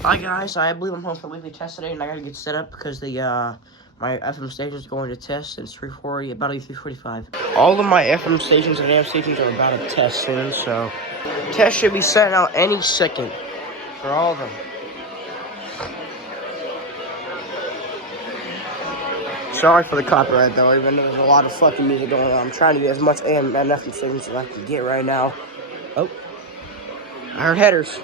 Hi guys, I believe I'm home for the weekly test today, and I gotta get set up because the my FM station is going to test. And it's 3:40, about to be 3:45. All of my FM stations and AM stations are about to test soon, so test should be sent out any second for all of them. Sorry for the copyright though, even though there's a lot of fucking music going on. I'm trying to get as much AM and FM stations as I can get right now. Oh, I heard headers.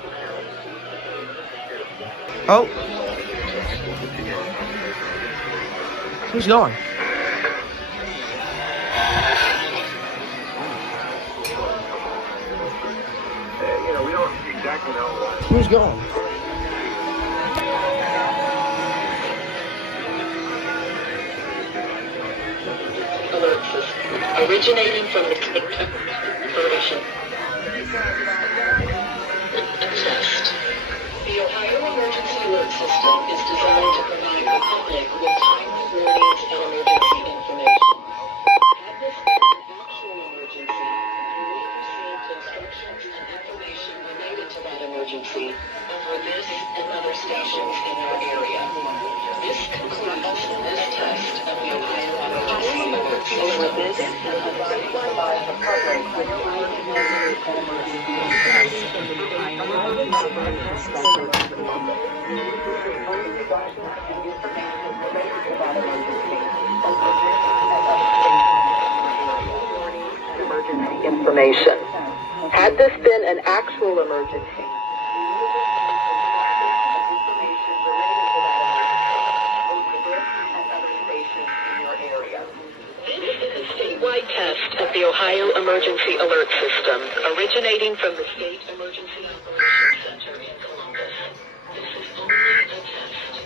Oh, who's going? We don't exactly know why. Who's going? Alert system originating from the information. Test. The Ohio Emergency Alert System is designed to provide the public with timely warnings and emergency information. Had this been an actual emergency, you would have received instructions and information related to that emergency over this and other stations in your area. This concludes this test of the Ohio Emergency Alert System. Emergency information. Had this been an actual emergency, statewide test of the Ohio Emergency Alert System, originating from the State Emergency Operations Center in Columbus. This is only a test.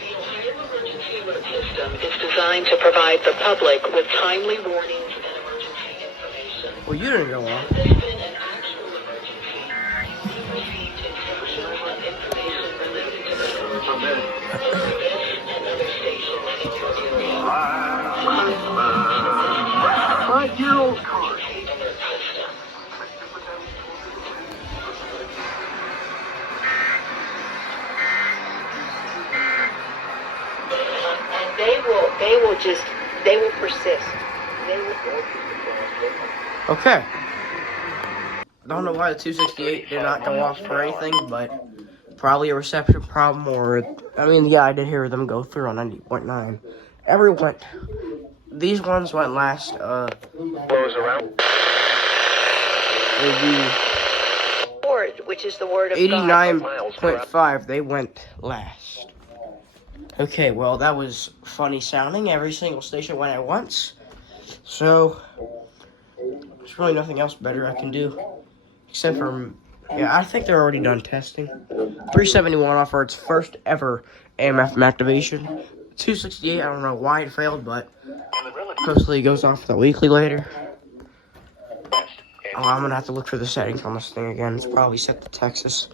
The Ohio Emergency Alert System is designed to provide the public with timely warnings and emergency information. Well, you didn't go on. Had this been an actual emergency, you would have received instructions and information related to the emergency over this and other stations in your area. 5-year-old car. Alert system. And they will persist. They will. Okay. I don't know why the 268 did not go off for anything, but probably a reception problem or, I did hear them go through on 90.9. These ones went last, Blows around. Word, which is the word of God. 89.5, they went last. Okay, well, that was funny sounding. Every single station went at once. So, there's really nothing else better I can do. Except for, I think they're already done testing. 371 offered its first ever AM FM activation. 268, I don't know why it failed, but hopefully it goes off for the weekly later. Oh, I'm gonna have to look for the settings on this thing again. It's probably set to Texas.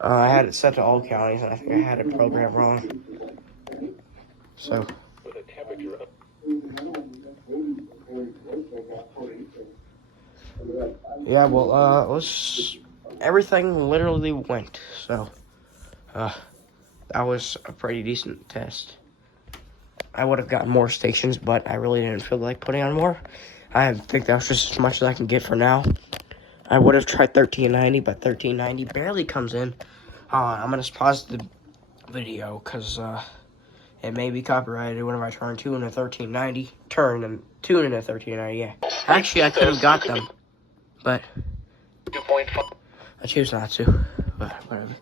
I had it set to all counties, and I think I had it programmed wrong. So. Yeah, well, everything literally went. So, that was a pretty decent test. I would have gotten more stations, but I really didn't feel like putting on more. I think that was just as much as I can get for now. I would have tried 1390, but 1390 barely comes in. I'm going to pause the video because it may be copyrighted whenever I try and tune in a 1390. Tune in a 1390, yeah. Actually, I could have got them, but I choose not to. But whatever.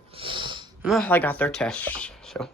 Well, I got their tests, so.